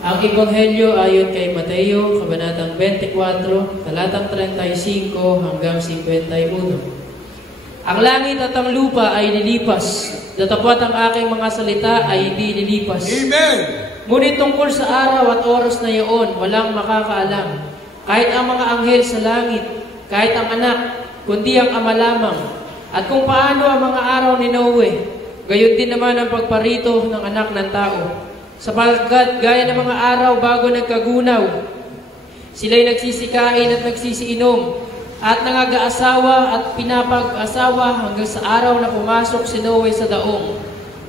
Ang Ebanghelyo ayon kay Mateo, Kabanatang 24, talatang 35 hanggang 51. Ang langit at ang lupa ay lilipas, datapwat ang aking mga salita ay hindi lilipas. Amen! Ngunit tungkol sa araw at oras na iyon, walang makakaalam. Kahit ang mga anghel sa langit, kahit ang anak, kundi ang ama lamang. At kung paano ang mga araw ni Noe, gayon din naman ang pagparito ng anak ng tao. Sapagkat gaya ng mga araw bago nagkagunaw, sila'y nagsisikain at nagsisiinom, at nangag-aasawa at pinapag-asawa hanggang sa araw na pumasok si Noe sa daong.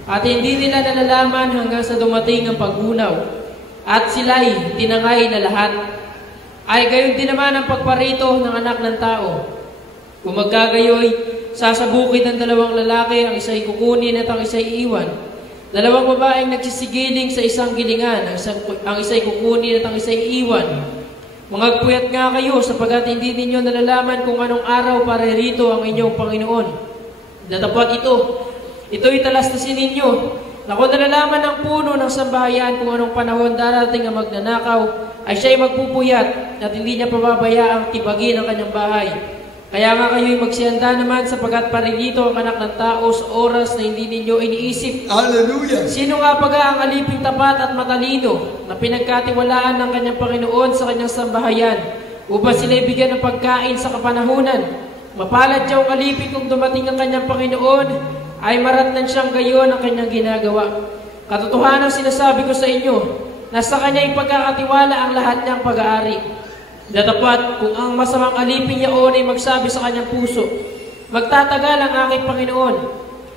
At hindi nila nalalaman hanggang sa dumating ang paggunaw, at sila'y tinangay na lahat. Ay gayon din naman ang pagparito ng anak ng tao. Kung magkagayoy, sasabukid ang dalawang lalaki, ang isa'y kukunin at ang isa'y iiwan. Dalawang babaeng nagsisigiling sa isang gilingan, ang isa'y kukunin at ang isa'y iiwan. Mangagpuyat nga kayo sapagkat hindi ninyo nalalaman kung anong araw paririto ang inyong Panginoon. Datapwat ito'y talastasin ninyo, na kung nalalaman ng puno ng sambahayan kung anong panahon darating ang magnanakaw, ay siya'y magpupuyat at hindi niya pababayaang tibagin ang kanyang bahay. Kaya nga kayo'y magsihanda naman sapagkat paririto ang anak ng tao sa oras na hindi ninyo iniisip. Hallelujah! Sino nga paga ang aliping tapat at matalino na pinagkatiwalaan ng kanyang Panginoon sa kanyang sambahayan upang sila'y bigyan ng pagkain sa kapanahunan? Mapalad siya ang alipin kung dumating ang kanyang Panginoon, ay maratnan siyang gayon ang kanyang ginagawa. Katotohanan sinasabi ko sa inyo, na sa kanya'y pagkakatiwala ang lahat niyang pag-aari. Datapwat, kung ang masamang alipin yaon ay magsabi sa kanyang puso, magtatagal ang aking Panginoon,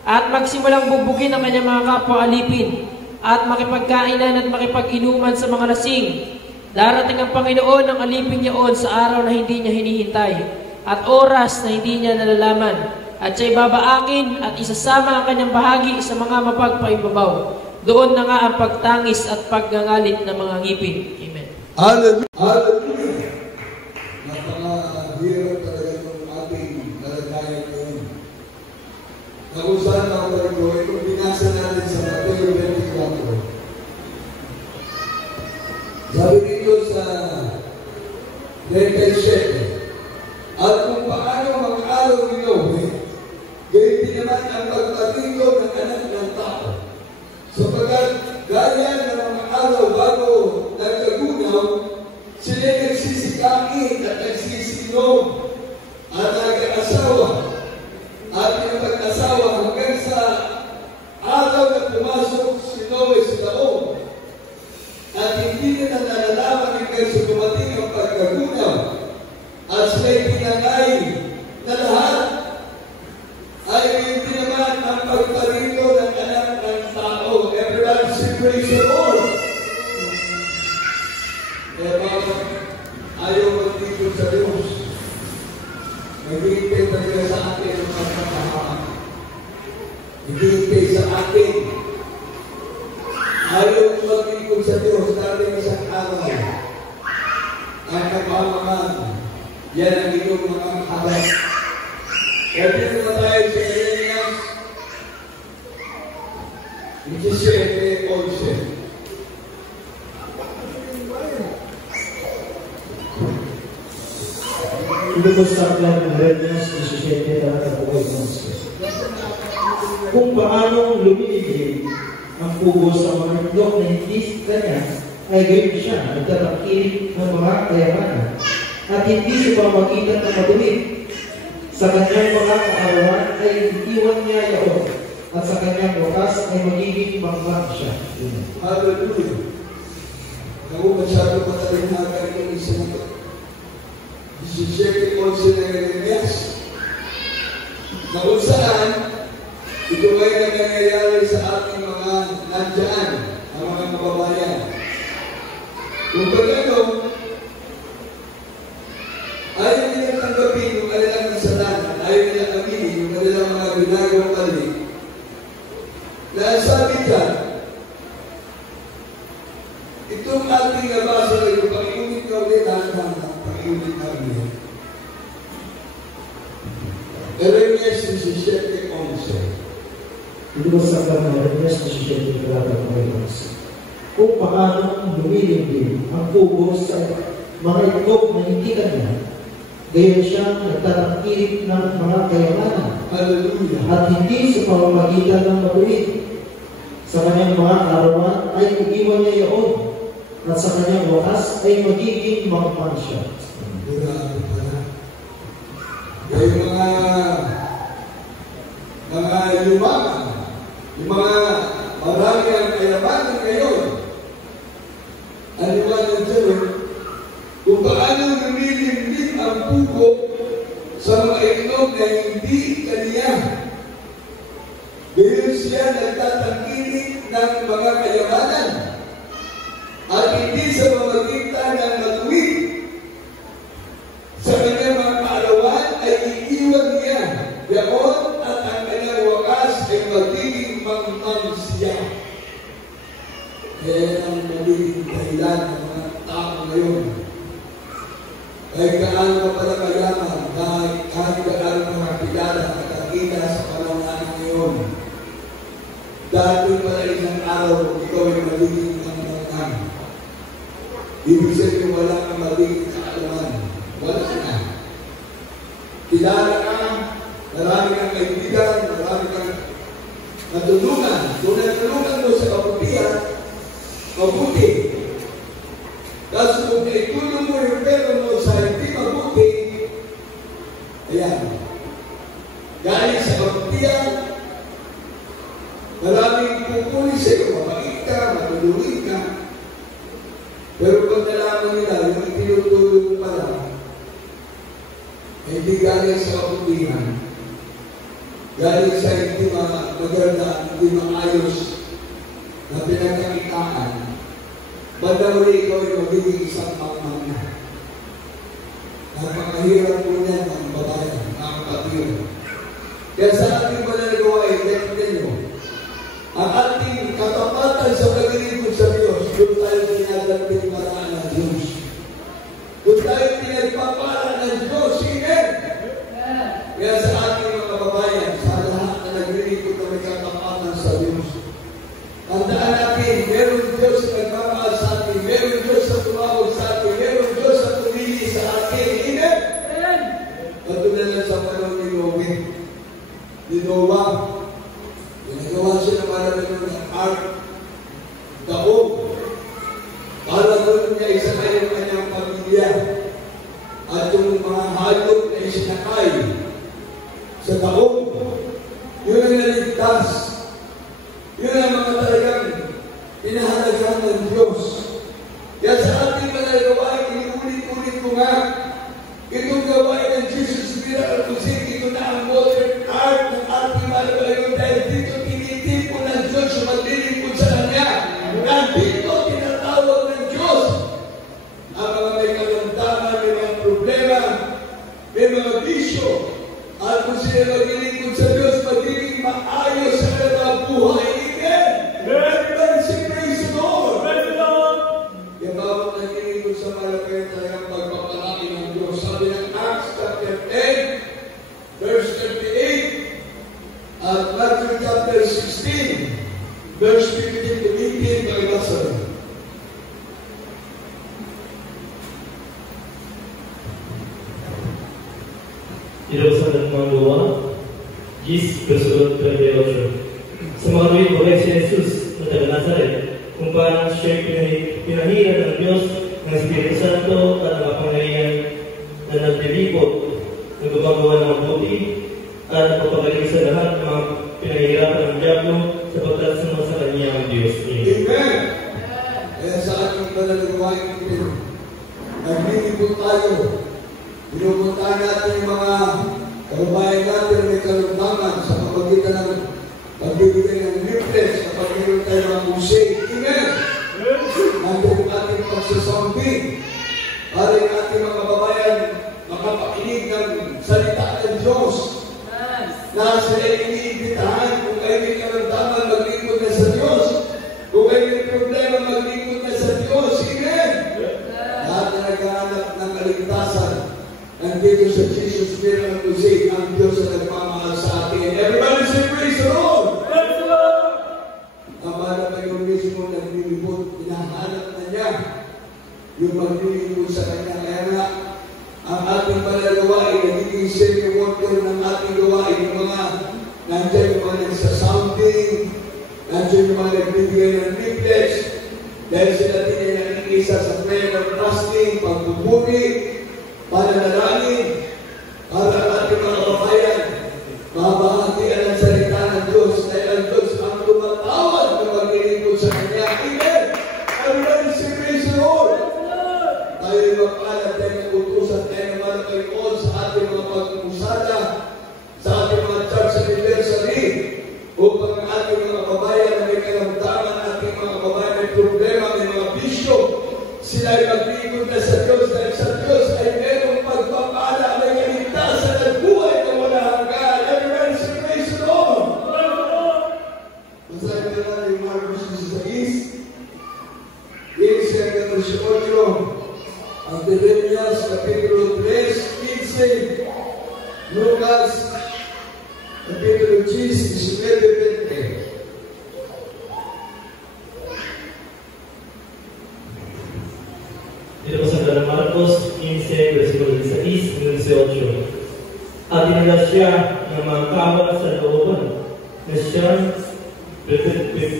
at magsimulang bubugin ang kanyang mga kapwa alipin, at makipagkainan at makipag-inuman sa mga lasing, darating ang Panginoon ng alipin yaon sa araw na hindi niya hinihintay, at oras na hindi niya nalalaman, at siya'y babaakin at isasama ang kanyang bahagi sa mga mapagpaibabaw. Doon na nga ang pagtangis at paggangalit ng mga ngipin. Amen. Hallelujah! Hallelujah! Napaka-hirap talaga ng ating kalagayan ngayon. Na kung saan ako talaga, kung binasa natin sa Mateo 24, sabi dito sa 37, at kung paano mag-araw ninyo, gayon din naman ang pagpatito ng anak ng tao. Sapagkat gaya ng mga araw bago nagkagunaw, sila nagsisikain at nagsisinom at nag-asawa at pinapag-asawa hanggang sa araw na pumasok si Noe sa daong. At hindi nila nalalaman hanggang sa dumating ang pagkagunaw at sila'y pinangay na lahat. Ay hindi naman ang pagparito ng anak ng tao. Everybody say praise the Lord. Kaya bakit ayaw magtigil sa Diyos? Naghihintay talaga sa atin ang pagkakahaan. Naghihintay sa atin. Ayaw magtigil sa Diyos dahil isang araw. Ang nagmamahal, yan ang iyong mga harap. Kaya dito na tayo sa Jeremias 17:11. Ito sa aklat ng Jeremias 17, talatang 11. Kung paano lumiligid ang pugo sa mga itlog na hindi kanya, ay gayon siya nagtatakilig ng mga kayamanan at hindi sa pamagitan ng madumi. Sa kanyang mga kaarawan ay iwan niya yaon, at sa kanyang wakas ay magiging banglang siya. Hallelujah! Naku, masyado matalinaga yung isang ito. 17:11 ng Jeremias. Na kung saan, ito ay nangyayari sa ating mga nandyan, ang mga kababayan. Kung pagano, ayaw nila tanggapin yung kanilang kasalanan, ayaw nila aminin yung kanilang mga ginagawang mali. Dahil sabi dyan, itong ating nabasa na ito, pakiulit na ulit ang pakiulit na ulit. Jeremias 17:11. Ito sa aklat ng Jeremias 17, talatang 11. kung paano lumilindig ang pugo sa mga itlog na hindi kanya, gayon siyang nagtatangkilik ng mga kayamanan. Hallelujah. At hindi sa pamamagitan ng matuwid. Sa kanyang mga karawan ay iiwan niya iyon, at sa kanyang wakas ay magiging mangmang siya. Grabe pala. Kaya mga yumaman, yung mga marami ang kayamanan ngayon, ano ba ng Diyos? Kung paano lumilimlim ang pugo sa mga itlog na hindi kaniya. Gayon siya nagtatangkilik ng mga kayamanan at hindi sa pamamagitan ng matuwid. Sa kanyang mga kaalawan ay iiwan niya yaon at ang kanyang wakas ay magiging mangmang siya. Kaya ang magiging dahilan ng mga tao ngayon. Kahit gaano ka pala kayaman, kahit gaano ka makilala at nakita sa panahon ngayon, dati pala isang araw, ikaw ay magiging mangmang. Ibig sabihin wala kang magiging kaalaman. Wala na. Kilala ka, marami kang kaibigan, marami kang natulungan. Kung natulungan mo sa kabutihan, mabuti. Tapos kung itulong mo yung pera mo sa hindi mabuti, ayan. Dahil sa kabutihan, maraming pupuli sa iyo, mabait ka, matulungin ka. Pero pag nalaman nila, yung itinutulong mo pala, hindi galing sa kabutihan, galing sa hindi maganda, hindi maayos na pinagkakitaan, bandawali ikaw ay magiging isang pangmang na. Napakahirap po niyan ang babayan, ang kapatid. Kaya sa ating mananagawa ay tingnan nyo, ang ating katapatan sa paglilingkod sa Diyos, doon tayo pinagdating paraan ng Diyos. Doon tayo pinagpapalaan ng Diyos. Amen? Kaya sa ating mga kababayan, sa lahat na naglilingkod na may katapatan sa Diyos, tandaan natin, meron Diyos na nagmamahal sa atin, meron Diyos na tumawag sa atin, meron Diyos na tumili sa atin. Amen? Katulad lang sa panahon ni Noe. Ni Noah, nagawa siya na para ng ark, daog. Para doon niya isa kayo kanyang pamilya. At yung mga hayop na isinakay sa daog, yun ang naligtas. Yun ang mga talagang pinahalagahan ng Diyos. Kaya sa ating managawa, inulit-ulit ko nga, itong gawain ng Jesus Miracle Crusade, ito na ang modern art ng ating managawa dahil dito tinitipon ng Diyos yung maglilingkod sa Kanya. At dito tinatawag ng Diyos ang mga may kagandaman, may mga problema, may mga bisyo. At kung sila maglilingkod sa Diyos, magiging maayos sa kanilang buhay. Amen! Everybody say praise the Lord! Praise the Lord! Kaya bawat naglilingkod sa malapit talagang pagpapalaki ng Diyos. Sabi ng Acts chapter 10, verse 38, at Matthew chapter 16, verse 15 to 18, by Lazarus. Jerusalem Mandoa, Gis bersurut ke Deojo. Semarui oleh Yesus dari Nazaret, kung paano siya pinahiran ng Diyos ng Espiritu Santo at ng kapangyarihan na naglilibot, na gumagawa ng mabuti at papagaling sa lahat ng mga pinahihirapan ng Diablo sapagkat sumunod sa Kanya ang Diyos. Amen! Kaya sa ating pananagawain ito, naglilibot tayo. Pinupuntahan natin yung mga kababayan natin may kalundangan sa pamagitan ng pagbibigay ng leaflets kapag meron tayo ng crusade. Amen! Nandun ang ating pagsasambing para yung ating mga kababayan makapakinig ng salita ng Diyos na sila iniimbitahan kung kayo may kalundangan maglingkod na sa Diyos, kung kayo may problema maglingkod na sa Diyos. Amen! Lahat na naghahanap ng kaligtasan nandito sa Jesus Miracle Crusade, ang Diyos na nagmamahal sa atin. Everybody say praise the Lord! Praise the Lord! Ang para kayo mismo naglilibot, yung maglilingkod sa Kanya. Kaya nga, ang ating panagawain, nagiging senior worker ng ating gawain, yung mga nandiyan yung mga nagsasounding, nandiyan yung mga nagbibigay ng leaflets, dahil sila din ay nakikisa sa prayer of fasting, pagbubuti, pananalangin, para ang ating mga kabayan, mabahatian ang salita ng Diyos, dahil ang Diyos ang tumatawag na maglilingkod sa Kanya. Amen! Everybody say praise the Lord! Tayo'y magpalat tayo ng utusan tayo ng mga kalikood sa ating mga pag-usada, sa ating mga church anniversary, upang ang ating mga kabayan na may karamdaman, ating mga kabayan may problema, may mga bisyo, sila ay maglingkod na sa Diyos, dahil sa Diyos ay merong pagpapala, may kaligtasan at buhay na wala hanggan. Everybody say praise the Lord! Masabi na natin yung Marcos 16, Hanggang 18, ang Jeremias, Kapitulo 3, 15, Lucas, Kapitulo 10, 19, 20. Dito po sa Dalang Marcos 15, versikulo 16 hanggang 18. At dinala siya ng mga kawal sa looban na siyang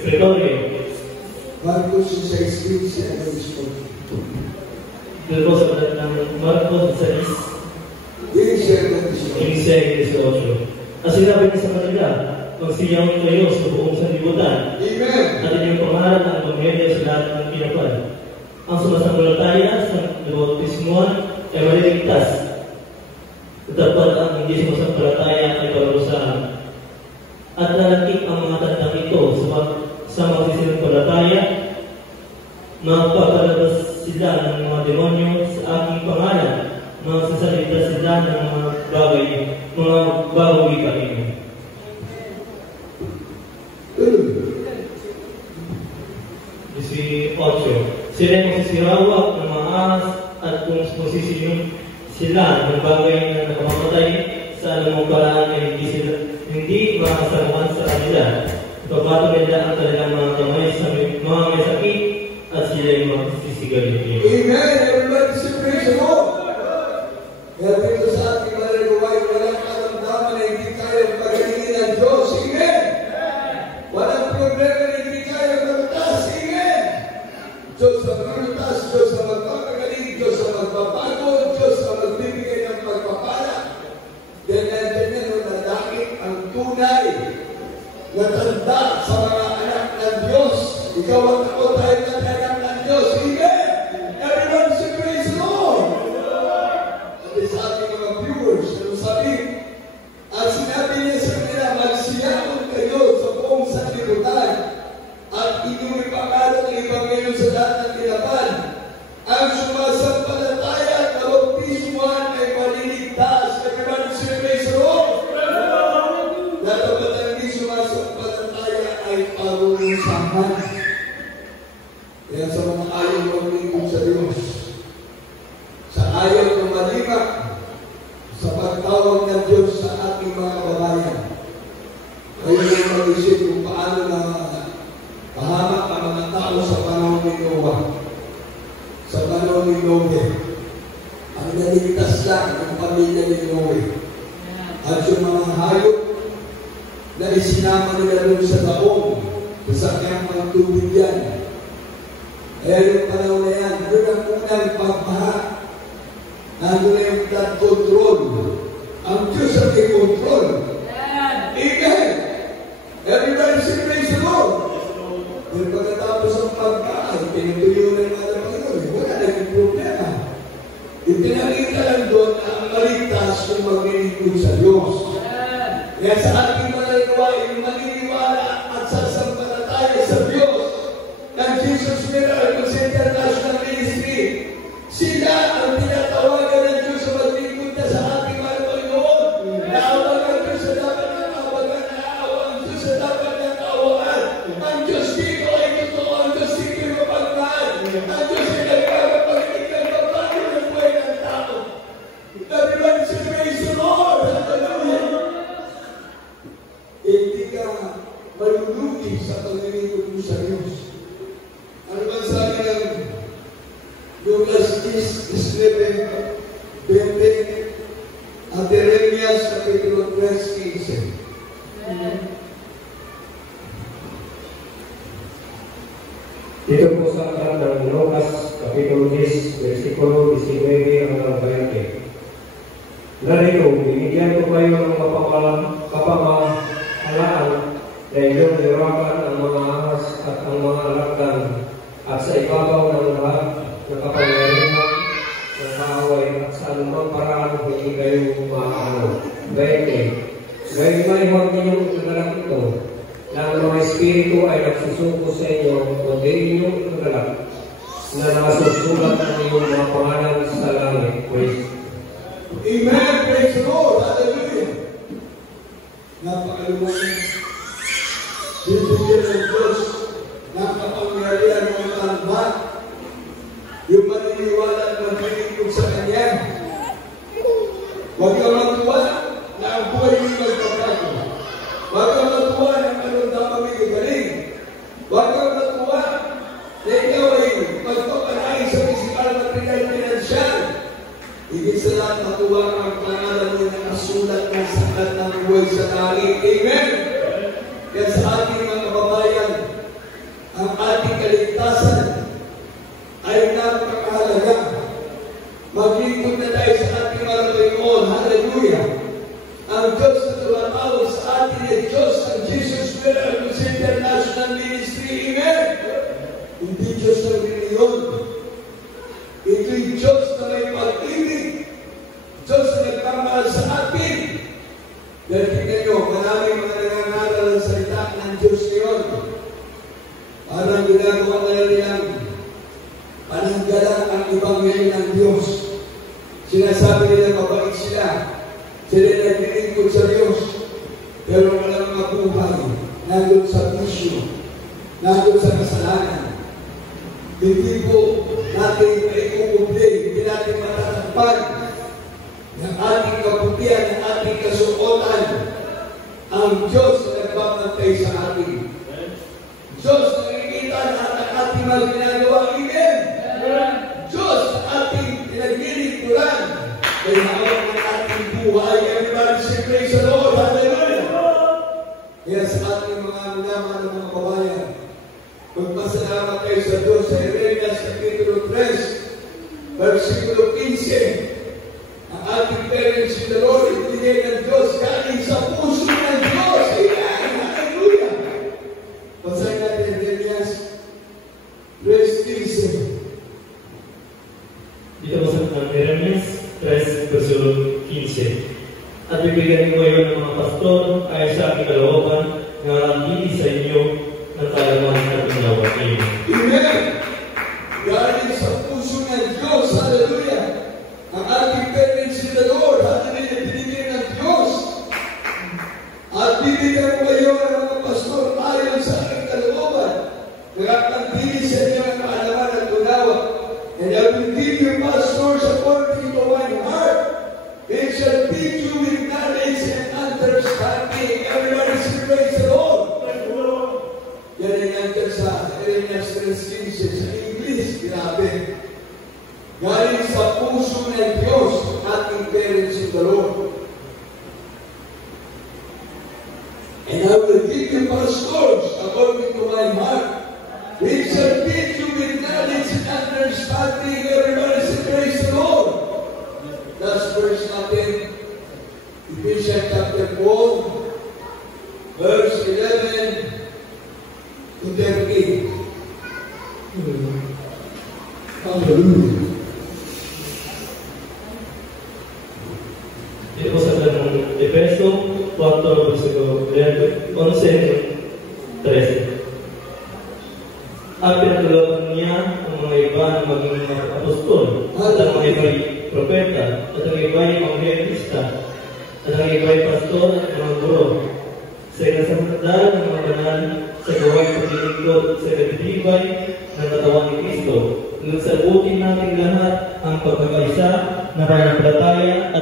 pretorio. Marcos 16, 19. Dito po sa Dalang Marcos 16, 15 hanggang 18. At sinabi niya sa kanila, magsiyaw kayo sa buong sanlibutan. Amen! At inyong pangaral ang Ebanghelyo sa lahat ng pinapal. Ang sumasampalataya sa bautismuhan ay maliligtas. Dapat ang hindi sumasampalataya ay parusahan. At lalakik ang mga tandang ito sa magsisimpalataya, magpapalabas sila ng mga demonyo sa aking pangalan, magsasalita sila ng mga bagong wikain. Si 8. Sila ay magsisirawak ng mga ahas at kung magsisiyon sila ng bagay na nakamamatay sa anumang paraan ay hindi makasamuhan sa kanila. Ipapato nila ang kanilang mga kamay sa mga may sakit at sila ay magsisigarilyo. Amen! Everybody say praise the Lord! Kaya dito sa ating malagawain, walang karamdaman na hindi kaya pagalingin ng Diyos. Amen! Walang problema na hindi kaya maglutas. Amen! Diyos ang maglutas, Diyos ang magpapagaling, Diyos ang magbabago, Diyos ang magbibigay ng pagpapala. Ganyan o nadakit ang tunay na tanda sa mga anak ng Diyos. Ikaw at ako tayo na anak ng Diyos. Amen! Everyone say praise the Lord! At sa ating mga viewers, ano sabi? At sinabi niya sa kanila, magsiyaon kayo sa buong sanlibutan at inyong ipangaral ng Ebanghelyo sa lahat ng tinapan. Ang sumasampalataya at nabautismuhan ay maliligtas. Everyone say praise the Lord! Dapat ang hindi sumasampalataya ay parusahan. Kaya sa mga ayaw maglingkod sa Diyos, sa ayaw ng malima, sa pagtawag ng Diyos sa ating mga kabayan, kayo yung mag-isip kung paano na pahamak ang mga tao sa panahon ni Noah, sa panahon ni Noe. Ang naligtas lang ang pamilya ni Noe. At yung mga hayop na isinama nila doon sa taong, sa kanyang mga tubig yan. Kaya yung panahon na yan, doon ang unang pagbaha. Nandun na yung flood control. Ang Diyos ang may control. Amen! Everybody say praise the Lord! Yung pagkatapos ang pagbaha, pinutuyo na yung mga Panginoon. Wala naging problema. Ipinakita lang doon na ang maligtas yung maglilingkod sa Diyos. Kaya sa ating managawa, yung maniniwala at sasampalataya sa Diyos ng Jesus Miracle International Ministry, sila ang tinatawagan ng Diyos sa maglingkod na sa ating mga Panginoon. Naawag ang Diyos sa dapat ng awagan, naawag ang Diyos sa dapat ng awaan. Ang Diyos dito ay totoo, ang Diyos dito ay mapagmahal. Ang Diyos ay nagkakapagiging ng babago ng buhay ng tao. Everybody say praise the Lord! Hallelujah! Hindi ka Lucas 10:19, 20, at Jeremias Capítulo 3:15. Dito po sa aklat ng Lucas, Kapitulo 10, versikulo 19 hanggang 20. Narito, binigyan ko kayo ng kapamahalaan na inyong hirapan ang mga ahas at ang mga alakdan, at sa ibabaw ng lahat na kapangyarihan ng kaaway, at sa anumang paraan hindi kayo maaano. 20. Ngayon huwag ninyong igalak ito, na ang mga espiritu ay nagsusuko sa inyo, kundi inyong igalak, na nasusulat ang inyong mga pangalan sa langit. Praise. Amen. Praise the Lord. Hallelujah. Napakaluwag. Bibigyan ng Diyos ng kapangyarihan ng lahat. Yung maniniwala at magpilipog sa Kanya. Huwag kang matuwa na ang buhay hindi magpapagod. Huwag kang matuwa na ang kalundamang may galing. Huwag kang matuwa na ikaw ay magpapalain sa physical, material, financial. Higit sa lahat, matuwa ang pangalan mo na nasulat ng sakat ng buhay sa langit. Amen? Kaya sa ating mga kababayan, ang ating kaligtasan ay napakahalaga. Maglingkod na tayo sa ating mga Panginoon. Hallelujah! Ang Diyos na tumatawag sa atin ay Diyos ng Jesus Miracles International Ministry. Amen? Hindi Diyos ng reliyon. Ito'y Diyos na may pag-ibig. Diyos na nagmamahal sa atin. Dahil tingnan nyo, maraming mga nangangaral ang salita ng Diyos ngayon. Parang ginagawa na nilang pananggalan ang Ebanghelyo ng Diyos. Sinasabi nila mabait sila. Sila naglilingkod sa Diyos. Pero walang mabuhay. Nandun sa bisyo. Nandun sa kasalanan. Hindi po natin maikukumple. Hindi natin matatakpan ng ating kabutihan, ng ating kasuotan. Ang Diyos na nagbabantay sa atin. Diyos na nakikita lahat ng ating mga ginagawa. Amen. Diyos na ating pinaglilingkuran. Kaya hawak ng ating buhay. Everybody say praise the Lord. Hallelujah. Kaya sa ating mga naman ng mga kabayan, magpasalamat kayo sa Diyos sa Jeremias Capítulo 3, versikulo 15. Ang ating parents in the Lord, ibigay ng Diyos galing sa puso ng Diyos. Amen. Hallelujah. Basahin natin Jeremias 3:15. Dito po sa Jeremias 3, versikulo 15. At bibigyan ko kayo ng mga pastor ay sa aking kalooban na hindi sa inyo ng kalaman at unawa. Amen. Galing sa puso ng Diyos. Hallelujah. Ang ating parents in the Lord. Hallelujah. Binigyan ng Diyos. At bibigyan ko kayo ng mga pastor ayon sa aking kalooban. Nakakantili sa inyo ng kaalaman at unawa. And I will give you pastors according to my heart. They shall teach you with knowledge and understanding. Everybody say praise the Lord. Yan ay nandiyan sa Jeremias 3:15 sa English. Grabe. Galing sa puso ng Diyos ating parents in the Lord. And I will give you pastors according to my heart. They shall teach you with knowledge and understanding. Everybody say praise the Lord. That's verse natin. Ephesians chapter 4, verse 11 to 13. Hallelujah. Dito po sa ng Efeso 4, versikulo 11, 13. At pinatulungan niya ang mga iba na maging mga apostol, at ang mga iba'y propeta, at ang iba'y evangelista, at ang iba'y pastor at mga guro, sa inasamandal ng mga banal sa gawain paglilingkod sa katitibay ng katawan ni Kristo, nang sabutin natin lahat ang pagkakaisa na pananampalataya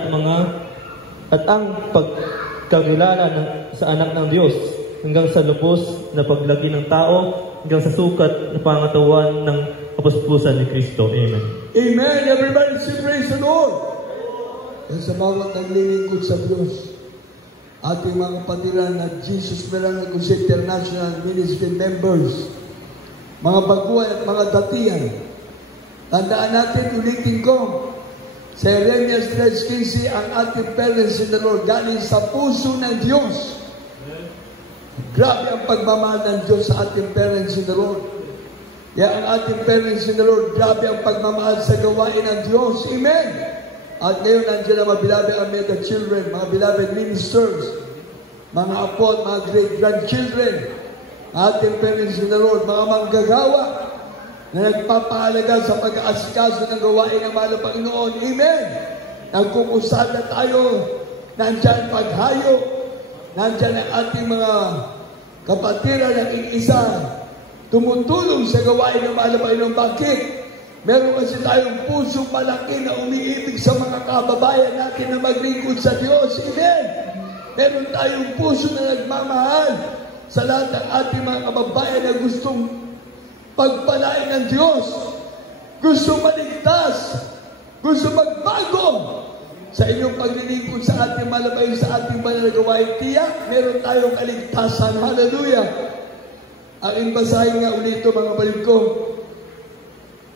at ang pagkakilala sa anak ng Diyos hanggang sa lubos na paglagi ng tao, hanggang sa sukat na pangatawan ng kapuspusan ni Kristo. Amen. Amen. Everybody say praise the Lord. Yan sa bawat naglilingkod sa Diyos, ating mga kapatiran na Jesus Milagro International Ministry members, mga baguhan at mga datihan, tandaan natin, ulitin ko, sa Jeremias 3:15, ang ating parents in the Lord galing sa puso ng Diyos. Grabe ang pagmamahal ng Diyos sa ating parents in the Lord. Yan ang ating parents in the Lord, grabe ang pagmamahal sa gawain ng Diyos. Amen. At ngayon, nandiyan ang mga beloved Omega children, mga beloved ministers, mga apo at mga great-grandchildren, ating parents in the Lord, mga manggagawa na nagpapahalaga sa pag-aasikaso ng gawain ng mahal na Panginoon. Amen. Nagkukusada tayo, nandiyan paghayo, nandiyan ang ating mga kapatiran ng iisa, tumutulong sa gawain ng mahal na Panginoon. Bakit? Meron kasi tayong puso malaki na umiibig sa mga kababayan natin na maglingkod sa Diyos. Amen. Meron tayong puso na nagmamahal sa lahat ng ating mga kababayan na gustong pagpalain ng Diyos, gusto maligtas, gusto magbago sa inyong paglilingkod sa ating malabay, sa ating banal na gawain. Tiyak, meron tayong kaligtasan. Hallelujah! Ang inbasahin nga ulit ito, mga balik ko.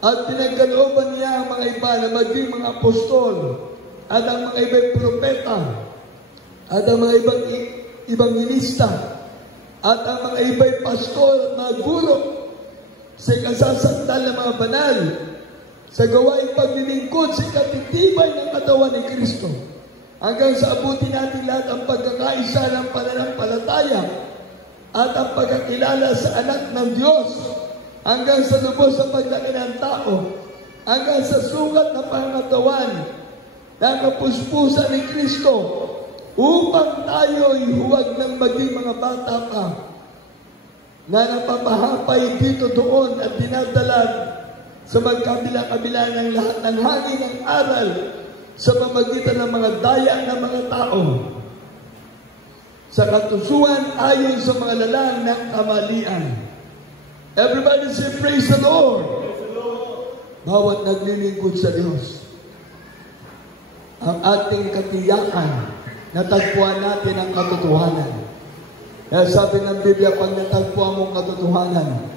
At pinagkalooban niya ang mga iba na maging mga apostol, at ang mga ibang propeta, at ang mga ibang evangelista, at ang mga ibang pastor at mga guro, sa kasasandal ng mga banal, sa gawain paglilingkod, sa katitibay ng katawan ni Kristo, hanggang sa abutin natin lahat ang pagkakaisa ng pananampalataya at ang pagkakilala sa anak ng Diyos, hanggang sa lubos sa paglaki ng tao, hanggang sa sukat na pangatawan ng kapuspusan ni Kristo, upang tayo'y huwag nang maging mga bata pa na napapahapay dito doon at dinadala sa magkabila-kabila ng lahat ng hangin ng aral sa pamagitan ng mga daya ng mga tao sa katusuan ayon sa mga lalang ng kamalian. Everybody say praise the Lord. Bawat naglilingkod sa Diyos, ang ating katiyakan, natagpuan natin ang katotohanan. Kaya sabi ng Biblia, pag natagpuan mong katotohanan,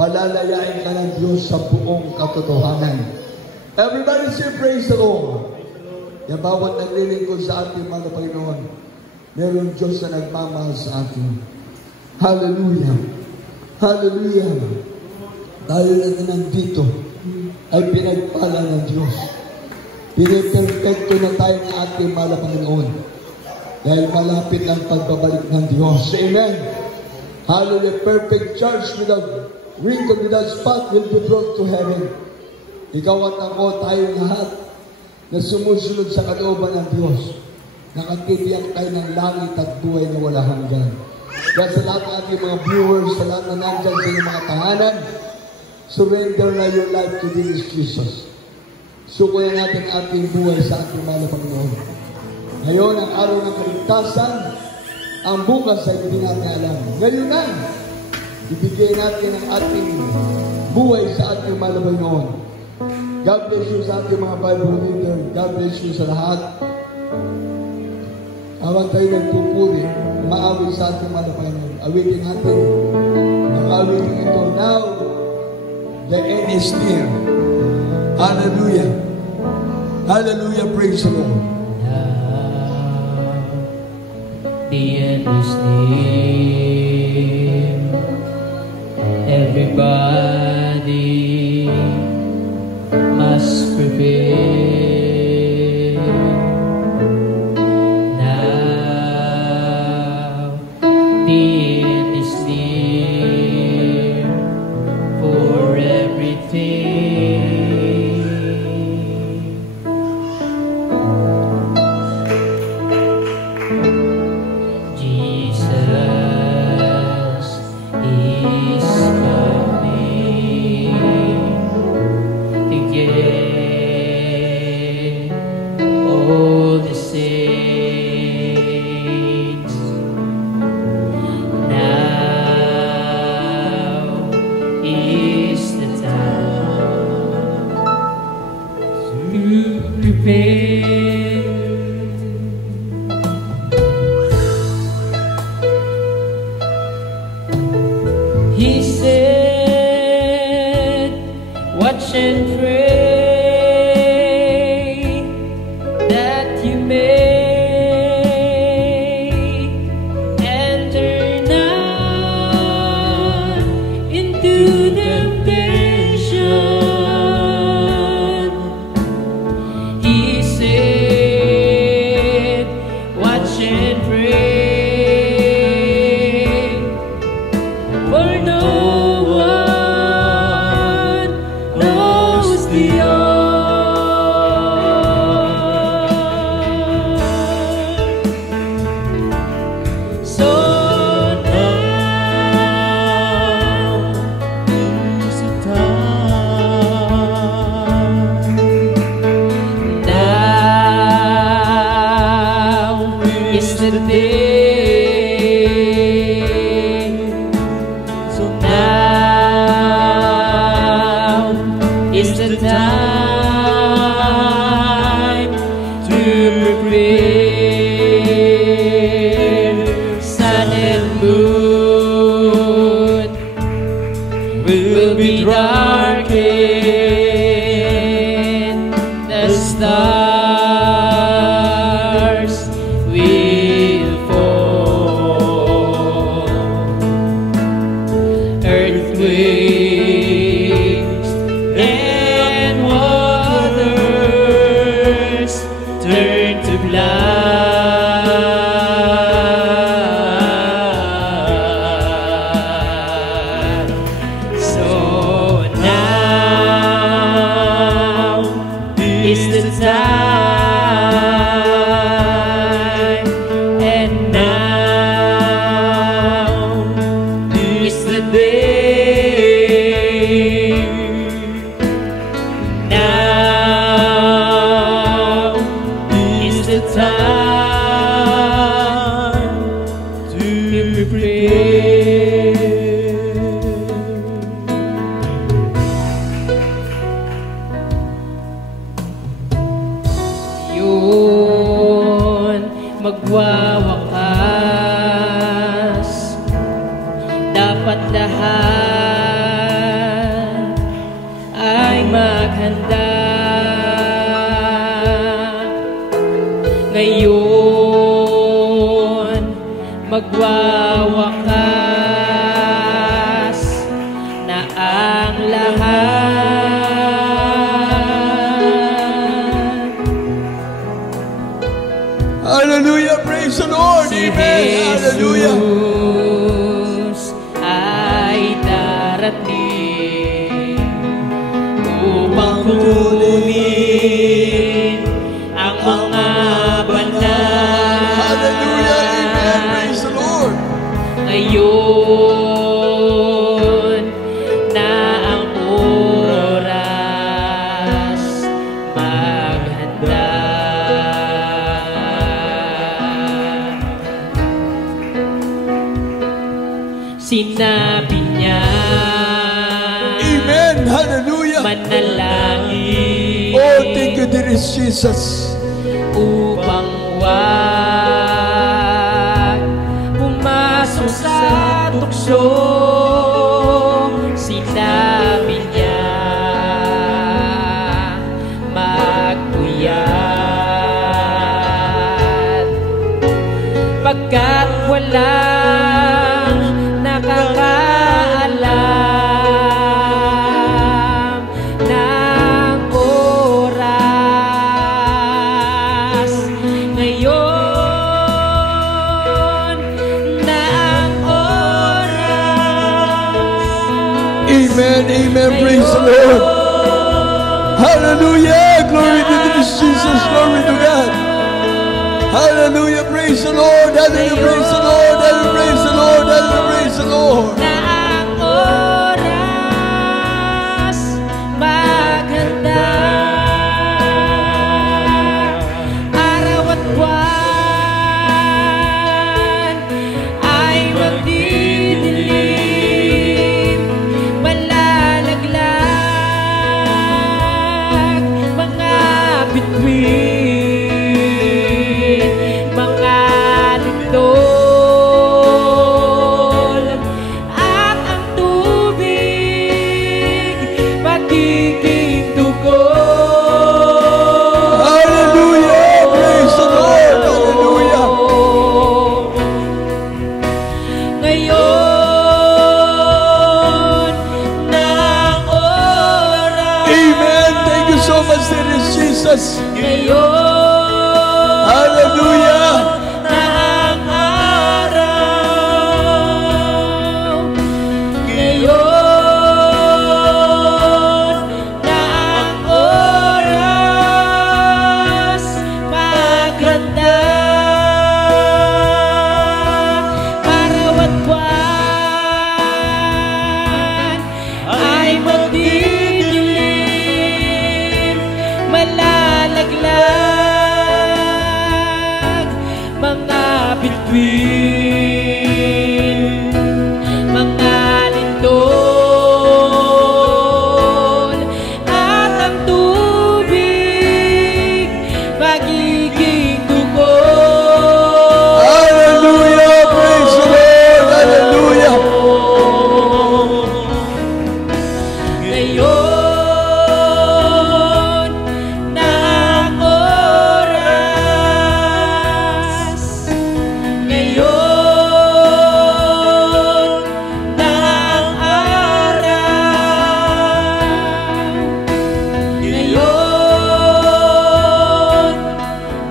palalayain ka ng Diyos sa buong katotohanan. Everybody say praise the Lord. Kaya bawat naglilingkod sa ating mga Panginoon, meron Diyos na nagmamahal sa atin. Hallelujah. Hallelujah. Tayo na nandito ay pinagpala ng Diyos. Piniperfecto na tayo ng ating mahal na Panginoon. Dahil malapit ang pagbabalik ng Diyos. Amen. Hallelujah. Perfect church without wrinkle, without spot will be brought to heaven. Ikaw at ako, tayo lahat na sumusunod sa kalooban ng Diyos. Nakatibiyak tayo ng langit at buhay na wala hanggan. Kaya sa lahat ng ating mga viewers, sa lahat na nandyan sa inyong mga tahanan, surrender na your life to this Jesus. Sukuyan natin ating buhay sa ating mahal na Panginoon. Ngayon, ang araw ng kaligtasan, ang bukas ay hindi natin alam. Ngayon na, ibigay natin ang ating buhay sa ating mahal na Panginoon. God bless you sa ating mga Bible reader. God bless you sa lahat. Habang tayo nagpupuri, maawit sa ating mahal na Panginoon. Awitin natin ang awitin ito. Now, the end is near. Hallelujah. Hallelujah. Praise the Lord. The end is near. Everybody must prepare. Now the end is near for everything. Now is the time. prepare. He said, watch and pray that you may enter not into temptation. He said, watch and pray, for no one knows the hour. So now is the time. Now is the day. So now is the time to prepare. Sun and moon will be darkened. The stars will fall. Earthquakes and waters turn to blood. So now is the time, and now is the day. Now is the time to prepare. Yun magwawakas, dapat lahat ay maghanda. Ngayon magwawakas na ang lahat. Hallelujah. Praise the Lord. Si Amen. Hallelujah. Jesus ay darating upang kunin ang mga banal. Hallelujah. Amen. Praise the Lord. Ngayon na ang oras, maghanda. Sinabi niya, Amen. Hallelujah. manalangin Oh, thank you, dearest Jesus. upang wag pumasok sa tukso. Sinabi niya, magpuyat, pagkat walang nakakaalam ng oras. Ngayon na ang oras. Amen. Amen. Praise the Lord. Hallelujah. Glory to Jesus. Glory to God. Hallelujah. Praise the Lord. Hallelujah. Praise the Lord. Hallelujah. Praise the Lord. Hallelujah. Praise the Lord. Na ang oras maghanda. Araw at buwan ay magdidilim, malalaglag mga bituin. Jesus. Ngayon Hallelujah. na ang araw, ngayon na ang oras, maghanda. Bawat buwan ay magdidilim, malalaglag mga bituin, mga lindol, at ang tubig magiging dugo. Hallelujah. Praise the Lord. Hallelujah. Ngayon na ang oras, ngayon na ang araw, ngayon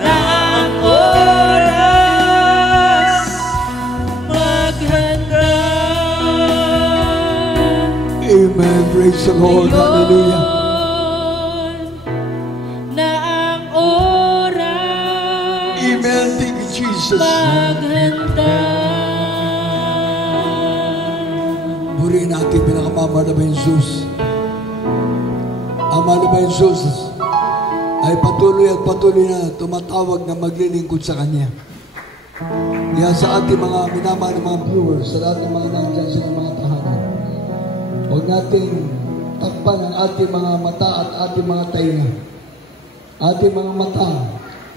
na ang oras, maghanda. Amen. Praise the Lord. Hallelujah. Na ang oras, Amen. Thank you, Jesus. maghanda. Purihin natin pinakamamahal na Jesus. Ang mahal na Jesus ay patuloy at patuloy na tumatawag na maglilingkod sa Kanya. Kaya sa ating mga minamahal na mga viewers, sa lahat ng mga nandyan sa mga tahanan, huwag nating takpan ang ating mga mata at ating mga tainga. Ating mga mata,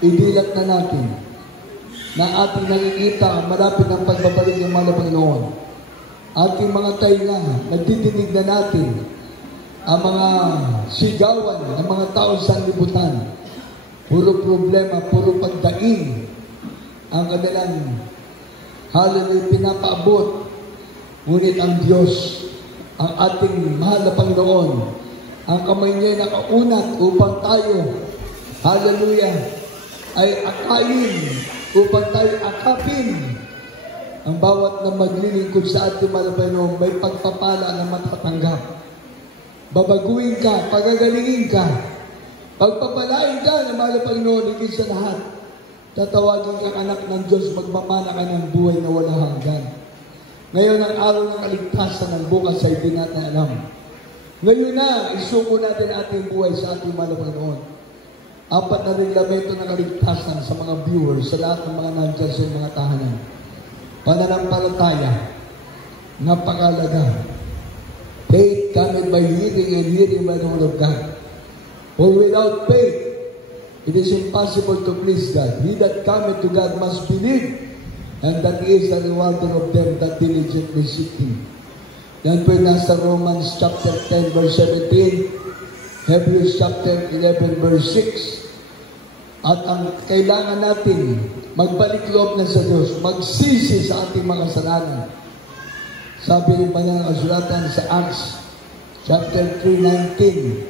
idilat na natin na ating nakikita ang malapit ng pagbabalik ng mga Panginoon. Ating mga tainga, nagtitinig na natin ang mga sigawan ng mga tao sa libutan. Puro problema, puro pagdaing ang kanilang hallelujah pinapaabot. Ngunit ang Diyos, ang ating mahal na Panginoon, ang kamay niya nakaunat upang tayo, hallelujah, ay akayin, upang tayo akapin. Ang bawat na maglilingkod sa ating mahal na Panginoon, may pagpapala na matatanggap. Babaguhin ka, pagagalingin ka, pagpapalain ka ng mahal na Panginoon, higit sa lahat. Tatawagin kang anak ng Diyos, magmamana ka ng buhay na walang hanggan. Ngayon ang araw ng kaligtasan ng bukas ay di natin alam. Ngayon na, isuko natin ating buhay sa ating mahal na Panginoon. 4 na reglamento ng kaligtasan sa mga viewers, sa lahat ng mga nandyan sa mga tahanan. Pananampalataya, napakalaga. Faith cometh by hearing, and hearing by the word of God. For without faith, it is impossible to please God. He that cometh to God must believe, and that He is the rewarder of them that diligently seek Him. Yan po nasa Romans chapter 10 verse 17, Hebrews chapter 11 verse 6. At ang kailangan natin, magbalik loob na sa Diyos, magsisi sa ating mga kasalanan. Sabi rin ba ng kasulatan sa Acts chapter 3:19,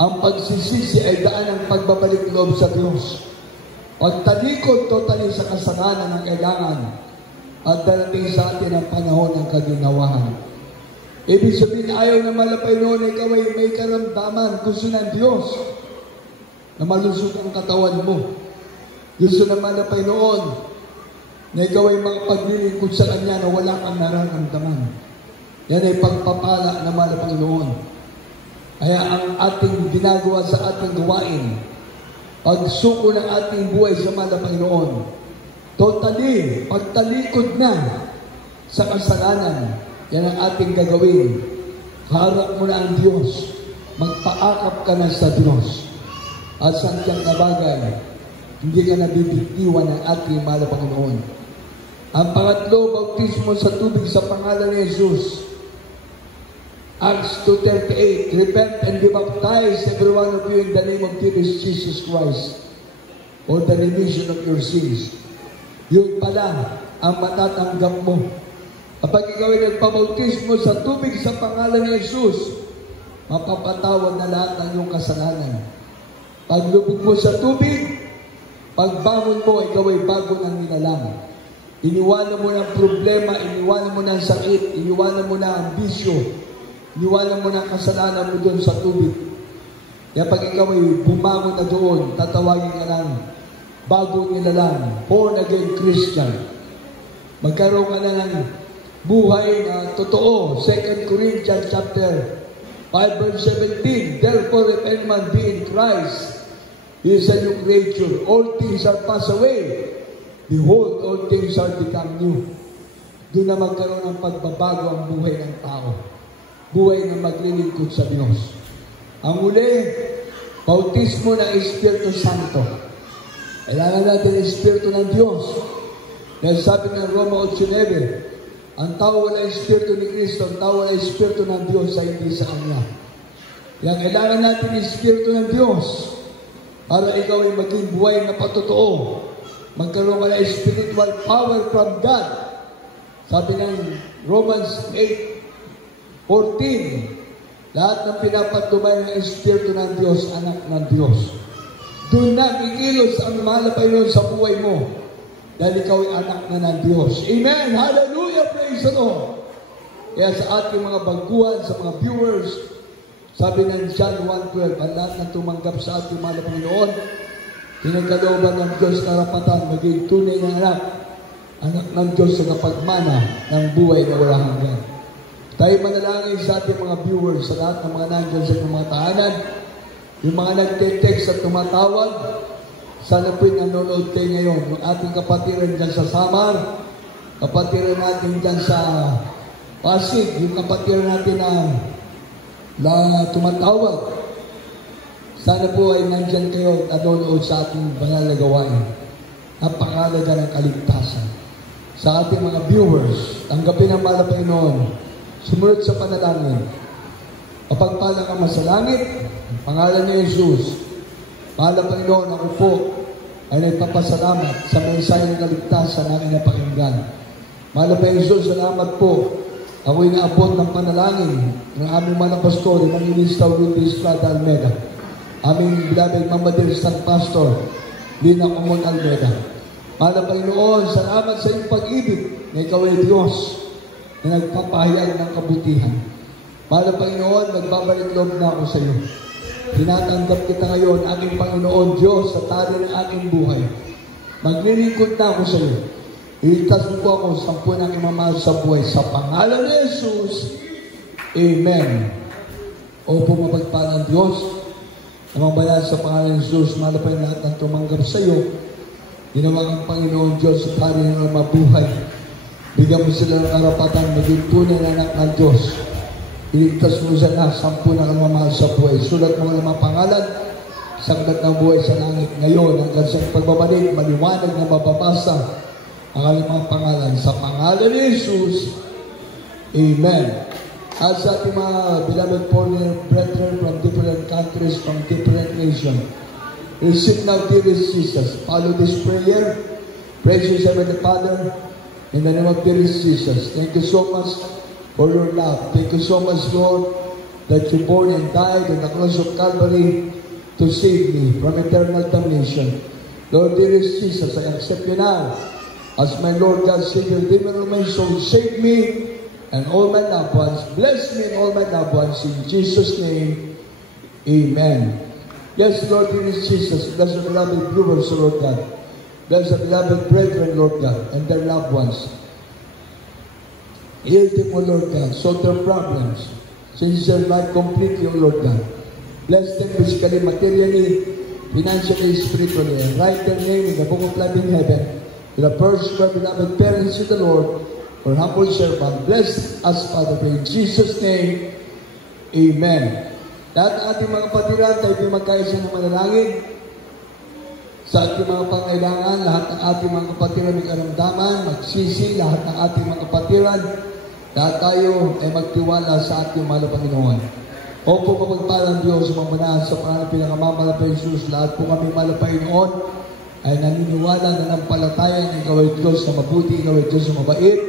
ang pagsisisi ay daan ng pagbabalik loob sa Diyos. Pagtalikod totally sa kasalanan ang kailangan at darating sa atin ang panahon ng kaginawahan. Ibig sabihin, ayaw na malapay noon, ikaw ay may karamdaman, gusto ng Diyos na malusot ang katawan mo. Gusto na malapay noon na ikaw ay makapaglilingkod sa Kanya na wala kang nararamdaman. Yan ay pagpapala na malapay noon. Kaya ang ating ginagawa sa ating gawain, pagsuko ng ating buhay sa mahal na Panginoon, totally, pagtalikod na sa kasalanan, yan ang ating gagawin. Harap mo na ang Diyos, magpaakap ka na sa Diyos. At sa kanyang kabagay, hindi ka nabibitiwan ng ating mahal na Panginoon. Ang pangatlo, bautismo sa tubig sa pangalan ni Jesus. Acts 2:38, repent and be baptized, every one of you, in the name of Jesus Christ, for the remission of your sins. Yun pala ang matatanggap mo. Kapag ikaw ay nagpabautismo sa tubig sa pangalan ni Jesus, mapapatawad na lahat ng iyong kasalanan. Paglubog mo sa tubig, pagbangon mo, ikaw ay bago ng nilalang. Iniwanan mo ng problema, iniwanan mo ng sakit, iniwanan mo ng ambisyo, iniwanan mo ng kasalanan mo doon sa tubig. Kaya pag ikaw ay bumangon na doon, tatawagin ka ng bagong nilalang, born again Christian. Magkaroon ka na ng buhay na totoo. 2 Corinthians chapter 5 verse 17, therefore if any man be in Christ, he is a new creature. All things are passed away. Behold, all things are become new. Doon na magkaroon ng pagbabago ang buhay ng tao. Buhay na maglilingkod sa Diyos. Ang uli, bautismo ng Espiritu Santo. Kailangan natin ang Espiritu ng Diyos. Dahil sabi ng Roma 8:9, ang tao wala Espiritu ni Kristo, ang tao wala Espiritu ng Diyos ay hindi sa Kanya. Kaya kailangan natin ang Espiritu ng Diyos para ikaw ay maging buhay na patotoo. Magkaroon ka ng spiritual power from God. Sabi ng Romans 8:14, lahat ng pinapatubay ng Espiritu ng Diyos, anak ng Diyos. Doon na kikilos ang mahal na Panginoon sa buhay mo. Dahil ikaw ay anak na ng Diyos. Amen! Hallelujah! Praise the Lord! Kaya sa ating mga baguhan, sa mga viewers, sabi ng John 1:12, ang lahat na tumanggap sa ating mahal na Panginoon, pinagkalooban ng Diyos karapatan, maging tunay na anak ng Diyos sa kapagmana ng buhay na walang hanggan. Tayo manalangin sa ating mga viewers, sa lahat ng mga nandiyan sa mga tahanan, yung mga nagte-text at tumatawag, sana po'y nanonood tayo ngayon. Yung ating kapatiran dyan sa Samar, kapatiran natin dyan sa Pasig, yung kapatiran natin na tumatawag. Sana po ay nandyan kayo nanonood sa ating banal na gawain. Napakalaga ng kaligtasan. Sa ating mga viewers, tanggapin ang mahal na Panginoon. Sumunod sa panalangin. Mapagpala ka sa langit, ang pangalan ni Jesus. Mahal na Panginoon, ako po ay nagpapasalamat sa mensahe ng kaligtasan na aking napakinggan. Mahal na Jesus, salamat po. Ako'y naabot ng panalangin ng aming mga pastor, ng Minister Luis Estrada Almeida. Aming beloved Mama Dear San Pastor, Lina Comon Almeida. Mahal na Panginoon, salamat sa iyong pag-ibig na ikaw ay Diyos na nagpapahayag ng kabutihan. Mahal na Panginoon, magbabalik loob na ako sa iyo. Tinatanggap kita ngayon, aking Panginoon Diyos, sa tali ng aking buhay. Maglilingkod na ako sa iyo. Iligtas mo po ako sa sampu ng imamahal sa buhay. Sa pangalan ni Jesus, Amen. Opo, mapagpalang Diyos. Namang bayan sa pangalan ni Jesus, mahal pa yung lahat ng tumanggap sa iyo. Ginawa ang Panginoon Diyos sa tali ng mabuhay. Bigyan mo sila ng karapatan, maging tunay na anak ng Diyos. Iligtas mo sila sampu ng imamahal sa buhay. Sulat mo ng mga pangalan, sagdat ng buhay sa langit. Ngayon, hanggang sa pagbabalik, maliwanag na mababasa ang mga pangalan. Sa pangalan ni Jesus, Amen. At sa ating mga beloved foreign brethren from different countries, from different nations, receive now, dearest Jesus. Follow this prayer. Praise you, Heavenly Father, in the name of dearest Jesus. Thank you so much for your love. Thank you so much, Lord, that you born and died on the cross of Calvary to save me from eternal damnation. Lord, dearest Jesus, I accept you now as my Lord God, Savior, Redeemer of my soul. Save me and all my loved ones. Bless me and all my loved ones. In Jesus' name, Amen. Yes, Lord, dearest Jesus, bless the beloved viewers, Lord God. Bless the beloved brethren, Lord God, and their loved ones. Heal them, O Lord God. Solve their problems. Change their life completely, O Lord God. Bless them physically, materially, financially, spiritually, and write their name in the book of life in heaven. To the first, my beloved parents of the Lord, for humble servant, bless us, Father, in Jesus' name, Amen. Lahat ng ating mga kapatiran, tayo pinagkaisa ng manalangin. Sa ating mga pangailangan, lahat ng ating mga kapatiran may karamdaman, magsisi, lahat ng ating mga kapatiran, lahat tayo ay magtiwala sa ating mahal na Panginoon. Opo, mapagpalang Diyos, mamanahan sa pangalan pinakamamahal na Jesus, lahat po kami mahal na Panginoon, ay naniniwala na nampalataya ng ikaw ay Diyos na mabuti, ikaw ay Diyos na mabait.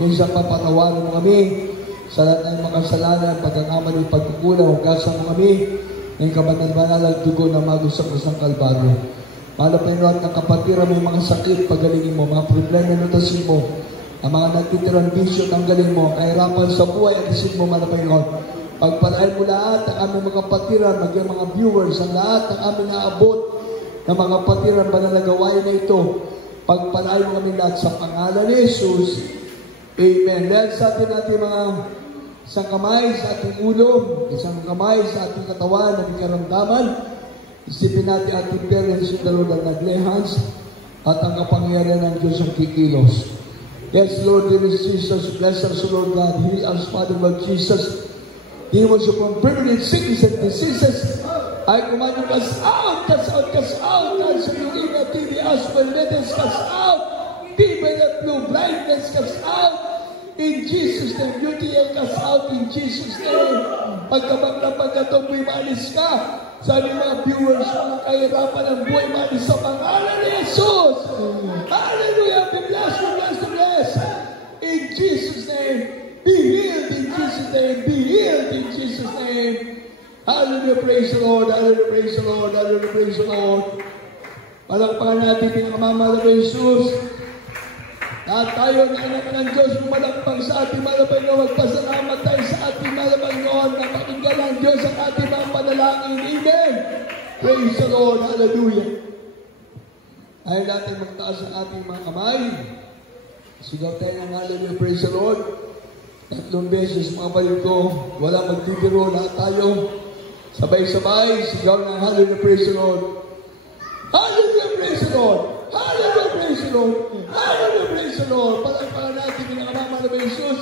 Minsan papatawarin mo kami sa lahat ng mga kasalanan, pagkakamali, pagkukulang, hugasan mo kami ng kabanal-banalang dugo na magos sa krus ng Kalbaryo. Mahal na Panginoon, ang kapatiran mo yung mga sakit, pagalingin mo, mga problema na nutasin mo, ang mga nagtitirang bisyo, tanggalin mo, kahirapan sa buhay, alisin mo, mahal na Panginoon. Pagpalain mo lahat ng aming mga kapatiran, maging mga viewers, ang lahat ng aming naabot ng mga kapatiran, banal na gawain na ito. Pagpalain mo kami lahat sa pangalan ni Jesus. Amen. Dahil sa atin mga isang kamay sa ating ulo, isang kamay sa ating katawan, na karamdaman, isipin natin ating parents yung dalawa na naglehans at ang kapangyarihan ng Diyos ang kikilos. Yes, Lord, dear Jesus, bless us, Lord God, heal us, Father, Lord Jesus. Demons from permanent sickness and diseases, I command you, cast out, cast out, cast out, cancer, leukemia, TB, asthma, diabetes, cast out, fever, flu, blindness, cast out, in Jesus' name, UTI, cast out, in Jesus' name. Pagkabaglapan na ito, may maalis ka. Sa aming mga viewers, mga kahirapan ng buhay, maalis sa pangalan ni Jesus. Hallelujah, be blessed, be blessed, be blessed. In Jesus' name, be healed in Jesus' name, be healed in Jesus' name. Hallelujah, praise the Lord, hallelujah, praise the Lord, hallelujah, praise the Lord. Palakpakan natin pinakamamahal na Jesus. At tayo na anak ng Diyos, lumalakpang sa ating malabay na magpasalamat tayo sa ating malabay noon na pakinggan ng Diyos ang ating mga panalangin. Amen. Praise the Lord. Hallelujah. Ayaw natin magtaas ang ating mga kamay. Sigaw tayo ng hallelujah. Praise the Lord. 3 beses mga balik ko. Wala magbibiro. Lahat tayo sabay-sabay. Sigaw ng hallelujah. Praise the Lord. Hallelujah. Praise the Lord. Hallelujah. Praise the Lord. Hallelujah. Praise the Lord. Palagpakan natin pinakamamahal na Jesus.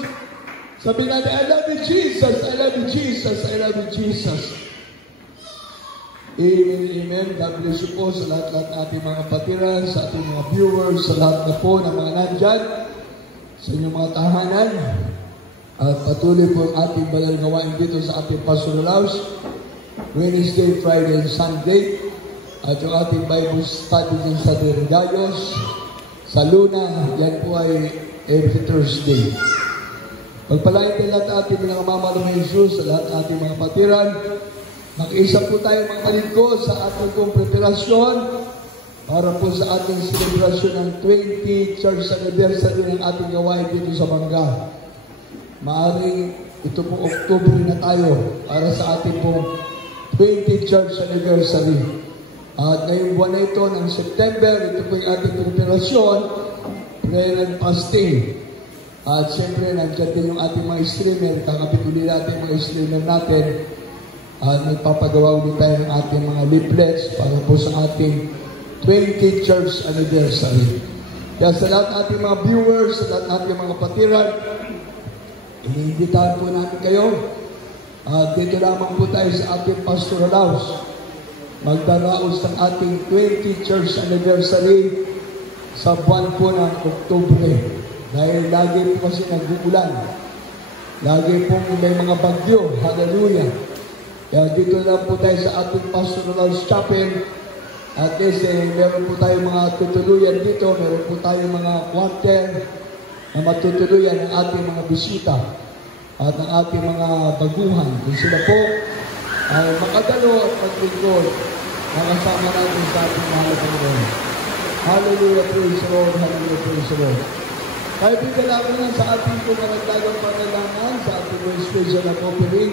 Sabihin natin, I love you, Jesus. I love you, Jesus. I love you, Jesus. Amen, amen. God bless you po sa lahat-lahat ating mga kapatiran, sa ating mga viewers, sa lahat na po ng mga nandyan, sa inyong mga tahanan. At patuloy po ang ating banal gawain dito sa ating pastoral house, Wednesday, Friday, and Sunday. At yung ating Bible study din sa Dergayos, sa Luna, yan po ay every Thursday. Pagpalain tayo lahat ating pinakamamahal na Jesus, sa lahat ating mga patiran. Makiisa po tayo mga kalingkod sa ating pong preparasyon para po sa ating celebration ng 20 church anniversary ng ating gawain dito sa Mangga. Maaring ito po October na tayo para sa ating pong 20 church anniversary. At ngayong buwan na ito ng September, ito po yung ating preparasyon, prayer and fasting. At siyempre, nandiyan din yung ating mga streamer, kakapit ulit natin yung mga streamer natin. At nagpapagawa ulit tayo ng ating mga leaflets para po sa ating 20 church anniversary. Kaya sa lahat ating mga viewers, sa lahat ating mga patiran, iniimbitahan po natin kayo. At dito lamang po tayo sa ating pastoral house. Magdaraos ng ating 20 church anniversary sa buwan po ng Oktubre. Dahil lagi po kasi nag-uulan. Lagi po may mga bagyo. Hallelujah. Kaya dito lang po tayo sa ating pastoral house chapel. At least meron po tayo mga tutuluyan dito. Meron po tayo mga quarter na matutuluyan ng ating mga bisita at ng ating mga baguhan. Kung sila po ay makadalo at maglingkod, makasama natin sa ating mahal na Panginoon. Hallelujah, praise the Lord, hallelujah, praise the Lord. Kaya pinalaki na sa ating pumaragdagang panalangin, sa ating special na opening,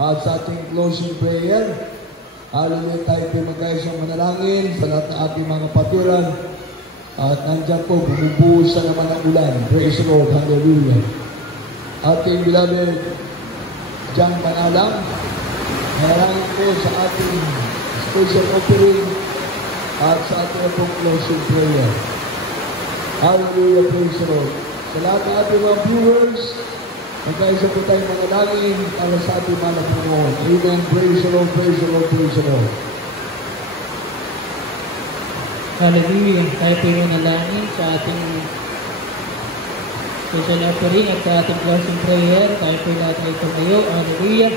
at sa ating closing prayer. Hallelujah, tayo po magkaisang manalangin sa lahat ng ating mga patiran. At nandiyan po, bumubuhos na naman ang ulan. Praise the Lord, hallelujah. Ating beloved John Panalang, maraming po sa ating special offering at sa ating pong closing prayer. Hallelujah, praise the Lord. Sa lahat ng ating mga viewers, magkaisa po tayong mga langin para sa ating mga Panginoon. Amen, praise the Lord, praise the Lord, praise the Lord. Hallelujah. Tayo po yung nalangin sa ating special offering at sa ating closing prayer. Tayo po lahat ay tumayo. Hallelujah.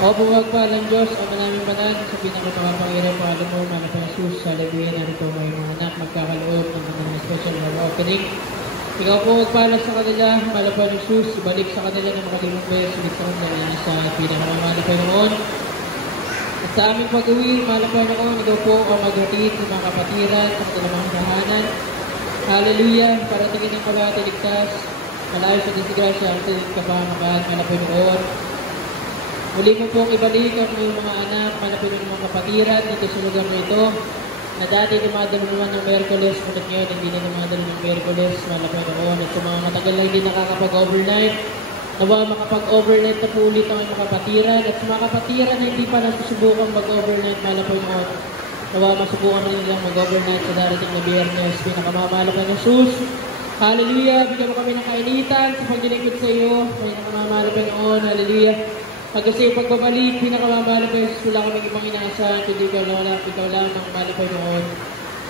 O buwagpal ng Diyos, ang manaming banal sa pinakamakapangyarang pangalan mo, mga Jesus. Hallelujah. Narito mo yung mga anak magkakaloob ng mga special offering. Ikaw po magpala sa kanila, mahal po ng Jesus. Ibalik sa kanila ng makalimang beses. Ulit sa kanila sa pinakamamahal na Panginoon. At Sa aming pag-uwi, mahal na Panginoon, ikaw po ang maghatid ng mga kapatiran sa kanilang mga tahanan. Hallelujah! Para tingin ng pagkatiligtas, malayo sa disgrasya ang tingin kapahamakan, mahal na Panginoon. Muli mo pong ibalik ang iyong mga anak, mahal na Panginoon, mga kapatiran dito sa lugar mo ito, na dati dumadalo naman ng Miyerkules, ngunit ngayon hindi na dumadalo ng Miyerkules, mahal na Panginoon. At sa mga matagal na hindi nakakapag-overnight, nawa makapag-overnight na po ulit ang mga kapatiran. At sa mga kapatiran na hindi pa nasusubukan mag-overnight, mahal na Panginoon, nawa masubukan na nilang mag-overnight sa darating na Biyernes. Pinakamamahal na Jesus. Hallelujah! Bigyan mo kami ng kainitan sa paglilingkod sa iyo. Pinakamamahal na Panginoon. Hallelujah! Hanggang sa iyong pagbabalik, pinakamamahal na Jesus. Wala kaming ibang inaasahan, kundi ikaw lamang, mahal na Panginoon.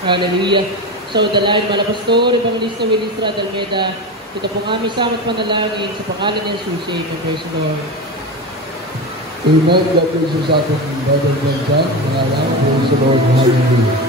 Hallelujah! So, dalayan, mahal na Pastor, Evangelista Willistra Dalmeda, ito pong aming samot panalangin sa pangalan ng Jesus. Amen. Praise the Lord. Amen. God bless you sa ating Brother Benjan. Malalang. Praise the Lord. Hallelujah.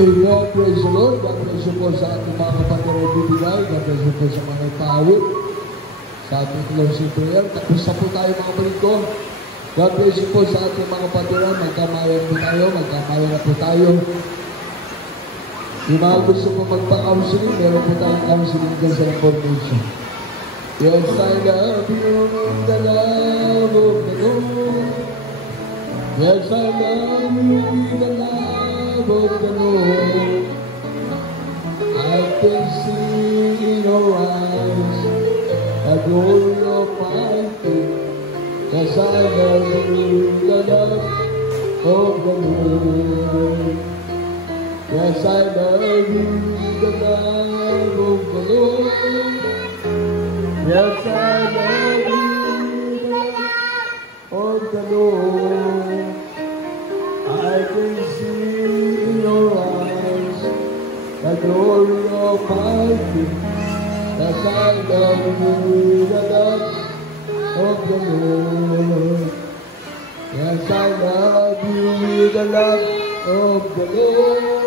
Amen. Praise the Lord. God bless you po sa ating mga kapatid na bibigay. God bless you po sa mga tawid. Sa ating closing prayer. Tapos na po tayo mga kapatid ko. God bless you po sa ating mga kapatid na magkamayan po tayo. Magkamayan na po tayo. Yung mga gusto po magpa-counseling, meron po tayong counseling dyan sa information. Yes, I love you in the love of the Lord. Yes, I love you in the love of the Lord. I can see in your eyes the glory of my faith. Yes, I love you in the love of the Lord. Yes, I love you in the love of the Lord. Yes, I love you in the love of the Lord. I can see in your eyes the glory of my King. Yes, I love you in the love of the Lord. Yes, I love you in the love of the Lord.